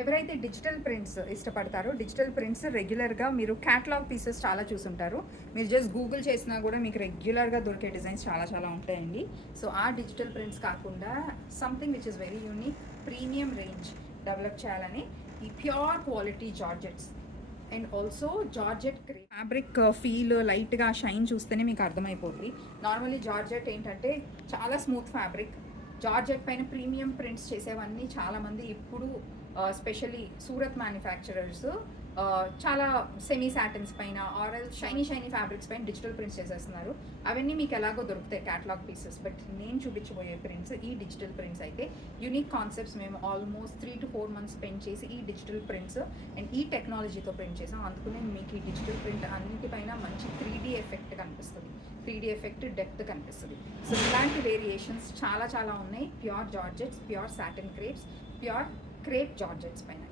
ఎవరైతే digital prints ఇష్టపడతారో, digital prints రెగ్యులర్గా మీరు క్యాటలాగ్ పీసెస్ చాలా చూసుంటారు. మీరు జస్ట్ గూగుల్ చేసినా కూడా మీకు రెగ్యులర్గా దొరికే డిజైన్స్ చాలా చాలా ఉంటాయండి. సో ఆ డిజిటల్ ప్రింట్స్ కాకుండా something which is very unique premium range develop చేయాలని ఈ pure quality georgettes and also georgette fabric feel లైట్గా షైన్ చూస్తేనే మీకు అర్థమైపోతుంది. నార్మల్లీ జార్జెట్ ఏంటంటే చాలా స్మూత్ ఫ్యాబ్రిక్. జార్జెట్ పైన ప్రీమియం ప్రింట్స్ చేసేవన్నీ చాలామంది ఇప్పుడు స్పెషల్లీ సూరత్ మ్యానుఫ్యాక్చరర్స్ చాలా సెమీ సాటిన్స్ పైన ఆరల్ షైనీ ఫ్యాబ్రిక్స్ పైన డిజిటల్ ప్రింట్స్ చేసేస్తున్నారు. అవన్నీ మీకు ఎలాగో దొరుకుతాయి క్యాటలాగ్ పీసెస్. బట్ నేను చూపించబోయే ప్రింట్స్ ఈ డిజిటల్ ప్రింట్స్ అయితే యూనిక్ కాన్సెప్ట్స్. మేము ఆల్మోస్ట్ 3 to 4 months స్పెండ్ చేసి ఈ డిజిటల్ ప్రింట్స్ అండ్ ఈ టెక్నాలజీతో ప్రింట్ చేసాం. అందుకనే మీకు ఈ డిజిటల్ ప్రింట్ అన్నిటిపైన మంచి 3D ఎఫెక్ట్ కనిపిస్తుంది. 3D ఎఫెక్ట్ డెప్త్ కనిపిస్తుంది. సో ఇలాంటి వేరియేషన్స్ చాలా చాలా ఉన్నాయి. Pure georgettes, pure satin crepes, pure crepe georgettes పైన